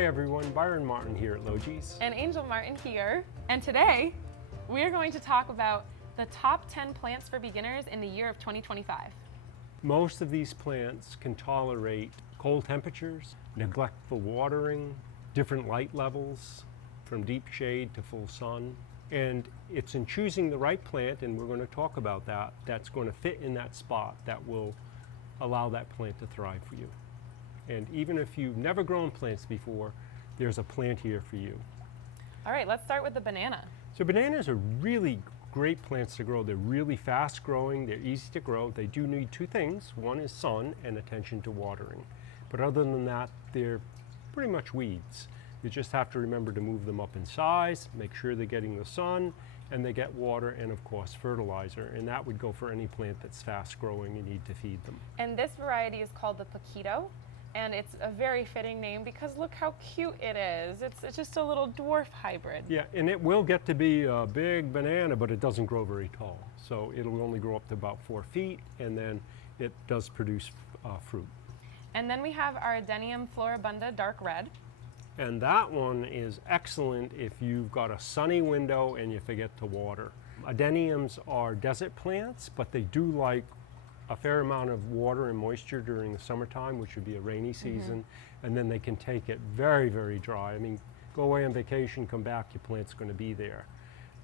Hi everyone, Byron Martin here at Logis. And Angel Martin here. And today, we are going to talk about the top 10 plants for beginners in the year of 2025. Most of these plants can tolerate cold temperatures, neglectful watering, different light levels, from deep shade to full sun. And it's in choosing the right plant, and we're going to talk about that, that's going to fit in that spot that will allow that plant to thrive for you. And even if you've never grown plants before, there's a plant here for you. All right, let's start with the banana. So bananas are really great plants to grow. They're really fast growing, they're easy to grow. They do need two things. One is sun and attention to watering. But other than that, they're pretty much weeds. You just have to remember to move them up in size, make sure they're getting the sun, and they get water and of course fertilizer. And that would go for any plant that's fast growing. You need to feed them. And this variety is called the Poquito. And it's a very fitting name because look how cute it is. It's just a little dwarf hybrid. Yeah, and it will get to be a big banana, but it doesn't grow very tall. So it'll only grow up to about 4 feet, and then it does produce fruit. And then we have our Adenium Floribunda dark red. And that one is excellent if you've got a sunny window and you forget to water. Adeniums are desert plants, but they do like a fair amount of water and moisture during the summertime, which would be a rainy season, and then they can take it very, very dry. I mean, go away on vacation, come back, your plant's going to be there,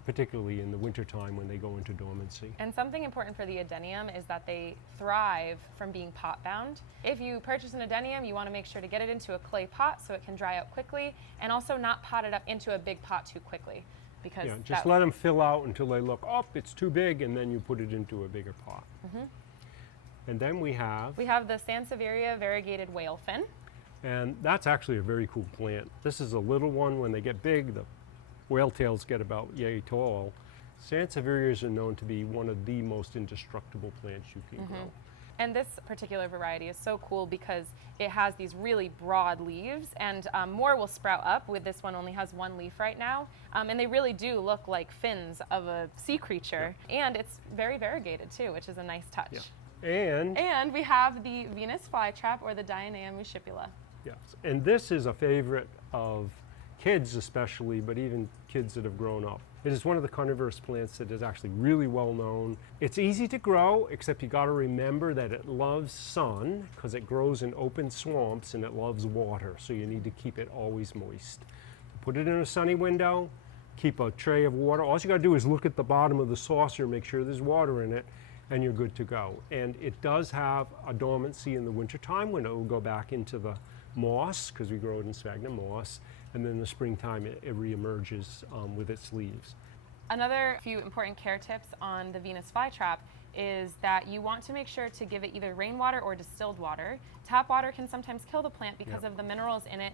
particularly in the wintertime when they go into dormancy. And something important for the Adenium is that they thrive from being pot bound. If you purchase an Adenium, you want to make sure to get it into a clay pot so it can dry out quickly, and also not pot it up into a big pot too quickly. Because yeah, just let them fill out until they look, oh, it's too big, and then you put it into a bigger pot. And then we have the Sansevieria variegated whale fin. And that's actually a very cool plant. This is a little one. When they get big, the whale tails get about yay tall. Sansevierias are known to be one of the most indestructible plants you can grow. And this particular variety is so cool because it has these really broad leaves, and more will sprout up. With this one only has one leaf right now. And they really do look like fins of a sea creature. Yeah. And it's very variegated too, which is a nice touch. Yeah. And we have the Venus flytrap, or the Dionaea muscipula. Yes, and this is a favorite of kids especially, but even kids that have grown up. It is one of the carnivorous plants that is actually really well known. It's easy to grow, except you got to remember that it loves sun because it grows in open swamps and it loves water, so you need to keep it always moist. Put it in a sunny window, keep a tray of water. All you got to do is look at the bottom of the saucer, make sure there's water in it, and you're good to go. And it does have a dormancy in the wintertime when it will go back into the moss, because we grow it in sphagnum moss, and then in the springtime it reemerges with its leaves. Another few important care tips on the Venus flytrap is that you want to make sure to give it either rainwater or distilled water. Tap water can sometimes kill the plant because of the minerals in it,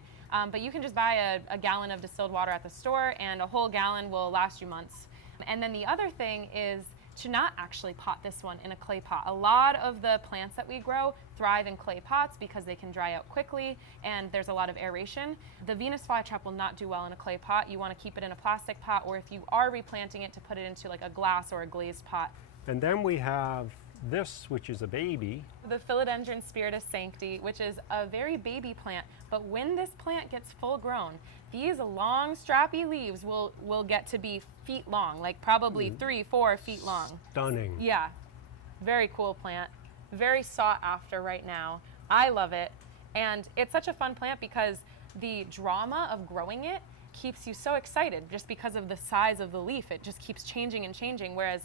but you can just buy a gallon of distilled water at the store, and a whole gallon will last you months. And then the other thing is to not actually pot this one in a clay pot. A lot of the plants that we grow thrive in clay pots because they can dry out quickly and there's a lot of aeration. The Venus flytrap will not do well in a clay pot. You want to keep it in a plastic pot, or if you are replanting it, to put it into like a glass or a glazed pot. And then we have this, which is a baby. The Philodendron Spiritus Sancti, which is a very baby plant, but when this plant gets full grown, these long strappy leaves will get to be feet long, like probably 3-4 feet long. Stunning. Yeah, very cool plant, very sought after right now. I love it, and it's such a fun plant because the drama of growing it keeps you so excited just because of the size of the leaf. It just keeps changing and changing, whereas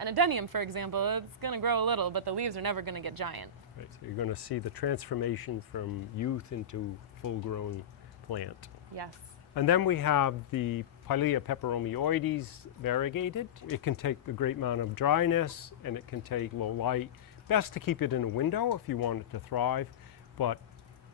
an Adenium, for example, it's going to grow a little, but the leaves are never going to get giant. Right, so you're going to see the transformation from youth into full-grown plant. Yes. And then we have the Pileia peperomioides variegated. It can take a great amount of dryness, and it can take low light. Best to keep it in a window if you want it to thrive, but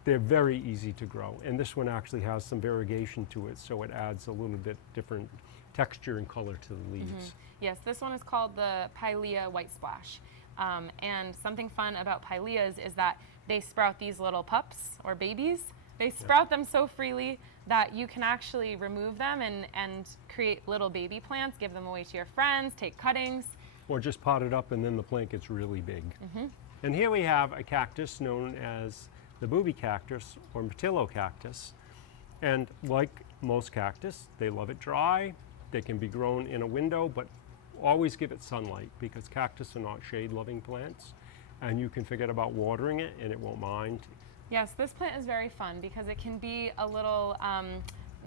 they're very easy to grow. And this one actually has some variegation to it, so it adds a little bit different texture and color to the leaves. Yes, this one is called the Pileia White Splash. And something fun about Pileas is that they sprout these little pups or babies. They sprout them so freely that you can actually remove them and create little baby plants, give them away to your friends, take cuttings. Or just pot it up and then the plant gets really big. And here we have a cactus known as the Booby cactus or Myrtillocactus. And like most cactus, they love it dry. They can be grown in a window, but always give it sunlight because cactus are not shade-loving plants. And you can forget about watering it and it won't mind. Yes, this plant is very fun because it can be a little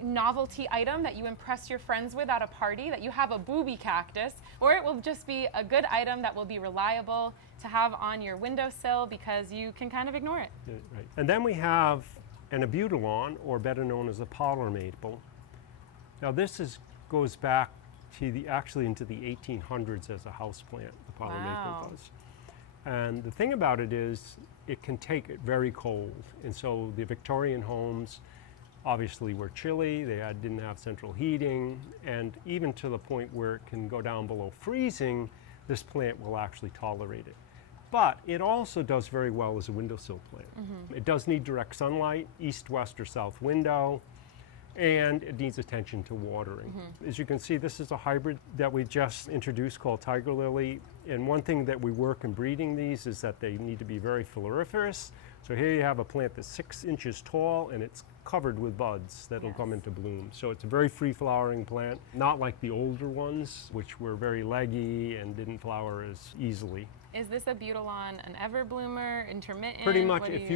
novelty item that you impress your friends with at a party, that you have a Boobie cactus, or it will just be a good item that will be reliable to have on your windowsill because you can kind of ignore it. Yeah, right. And then we have an Abutilon, or better known as a parlor maple. Now this goes back to actually into the 1800s as a house plant, the parlor maple does. And the thing about it is it can take it very cold. And so the Victorian homes obviously were chilly, didn't have central heating, and even to the point where it can go down below freezing, this plant will actually tolerate it. But it also does very well as a windowsill plant. It does need direct sunlight, east, west, or south window, and it needs attention to watering. As you can see, this is a hybrid that we just introduced called Tiger Lily. And one thing that we work in breeding these is that they need to be very floriferous. So here you have a plant that's 6 inches tall and it's covered with buds that'll come into bloom. So it's a very free-flowering plant, not like the older ones, which were very leggy and didn't flower as easily. Is this Abutilon an ever bloomer, intermittent? Pretty much, if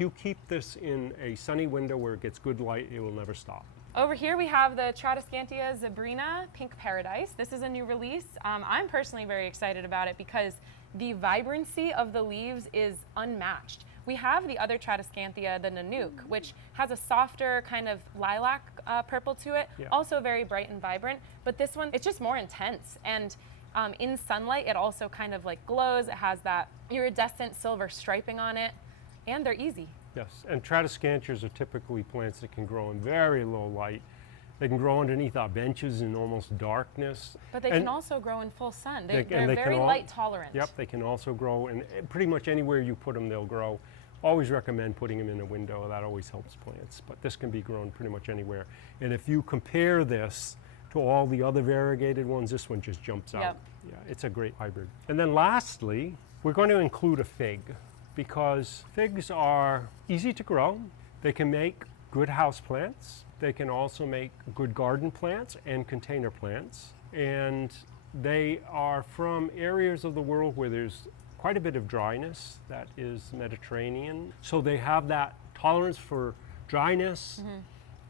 you keep this in a sunny window where it gets good light, it will never stop. Over here we have the Tradescantia Zebrina Pink Paradise. This is a new release. I'm personally very excited about it because the vibrancy of the leaves is unmatched. We have the other Tradescantia, the Nanook, which has a softer kind of lilac purple to it, also very bright and vibrant, but this one, it's just more intense. And in sunlight, it also kind of like glows. It has that iridescent silver striping on it, and they're easy. Yes, and Tradescantias are typically plants that can grow in very low light. They can grow underneath our benches in almost darkness. But they can also grow in full sun. They're they very light tolerant. Yep, they can also grow, and pretty much anywhere you put them, they'll grow. Always recommend putting them in a window. That always helps plants. But this can be grown pretty much anywhere. And if you compare this to all the other variegated ones, this one just jumps out. Yeah, it's a great hybrid. And then lastly, we're going to include a fig because figs are easy to grow. They can make good house plants. They can also make good garden plants and container plants. And they are from areas of the world where there's quite a bit of dryness that is Mediterranean. So they have that tolerance for dryness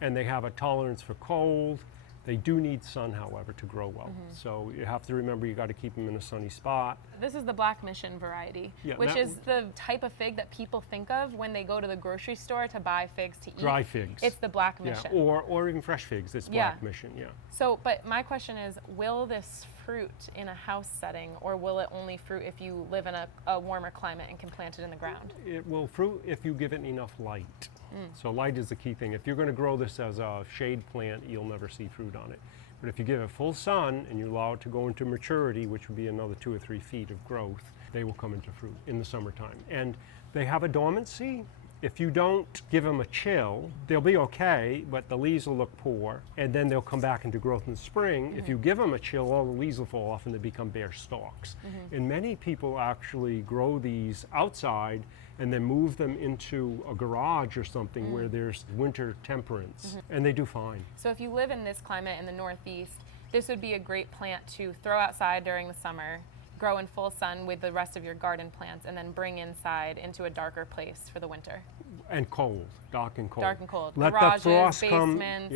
and they have a tolerance for cold. They do need sun, however, to grow well. So you have to remember you got to keep them in a sunny spot. This is the Black Mission variety, which is the type of fig that people think of when they go to the grocery store to buy figs to eat. Dry figs. It's the Black Mission. Or even fresh figs. It's Black Mission, So, but my question is, will this fruit in a house setting, or will it only fruit if you live in a warmer climate and can plant it in the ground? It will fruit if you give it enough light. So light is the key thing. If you're going to grow this as a shade plant, you'll never see fruit on it. But if you give it full sun and you allow it to go into maturity, which would be another 2 or 3 feet of growth, they will come into fruit in the summertime. And they have a dormancy. If you don't give them a chill, they'll be okay, but the leaves will look poor, and then they'll come back into growth in the spring. If you give them a chill, all the leaves will fall off and they become bare stalks. And many people actually grow these outside and then move them into a garage or something where there's winter temperance, and they do fine. So if you live in this climate in the Northeast, this would be a great plant to throw outside during the summer, grow in full sun with the rest of your garden plants, and then bring inside into a darker place for the winter. And cold, dark and cold. Dark and cold. Let Garages, the frost basements.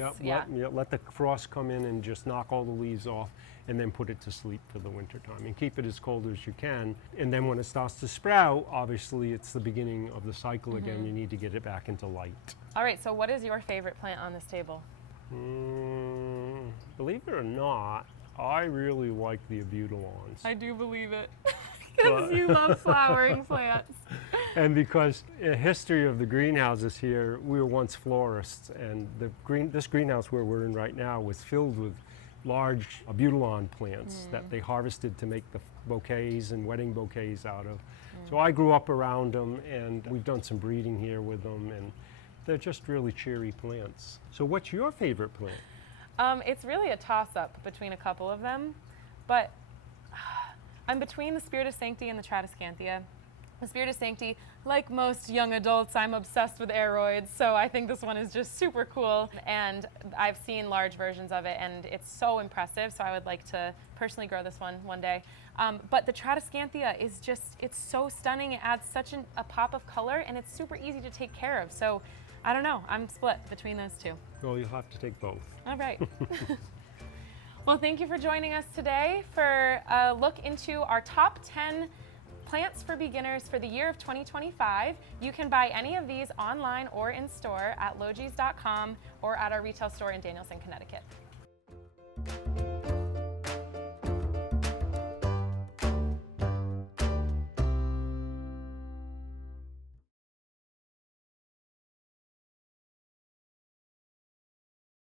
Let the frost come in and just knock all the leaves off, and then put it to sleep for the winter time. And keep it as cold as you can. And then when it starts to sprout, obviously it's the beginning of the cycle again. You need to get it back into light. All right, so what is your favorite plant on this table? Believe it or not, I really like the Abutilons. I do believe it. Because you love flowering plants. And because the history of the greenhouses here, we were once florists, and this greenhouse where we're in right now was filled with large Abutilon plants that they harvested to make the bouquets and wedding bouquets out of. So I grew up around them, and we've done some breeding here with them, and they're just really cheery plants. So what's your favorite plant? It's really a toss-up between a couple of them, but I'm between the Spiritus Sancti and the Tradescantia. The Spiritus Sancti, like most young adults, I'm obsessed with aeroids, so I think this one is just super cool. And I've seen large versions of it, and it's so impressive, so I would like to personally grow this one day. But the Tradescantia is just, it's so stunning. It adds such a pop of color, and it's super easy to take care of. So I don't know, I'm split between those two. Well, you'll have to take both. All right. Well, thank you for joining us today for a look into our top 10 plants for beginners for the year of 2025. You can buy any of these online or in store at logis.com or at our retail store in Danielson, Connecticut.